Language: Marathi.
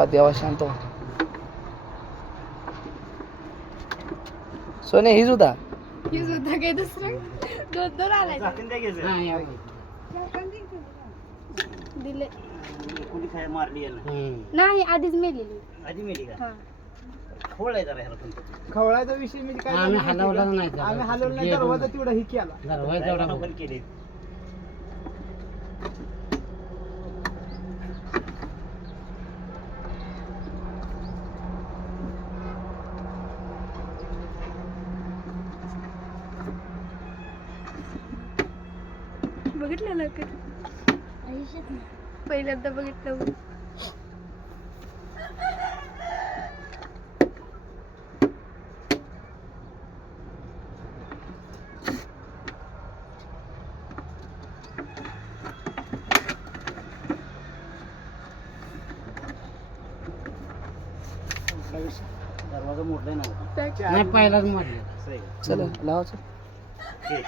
बाप्पा देवा शांत हो. सोने हीच होता. ही सुद्धा काही दुसरं दोन दोन आलाय झाकण द्या घ्यायचं. हा, या. दिले कोणी काय मारली याला नाही आधीच मेलेली आधी मेली का हा खोळ आहे जरा ह्याला पण खवळायचा विषय म्हणजे काय आम्ही झालं माहिती हलवलं का? नाही त्याला. आम्ही हलवलं नाही, दरवाजा तेवढा ही केला. दरवाजा तेवढा काय बघ. पण केले बघितलं ना कधी पहिल्यांदा बघितलं दरवाजा मोडलाय ना नाही पहिलाच म्हटलं असं आहे का? चला लावा चल. ठीक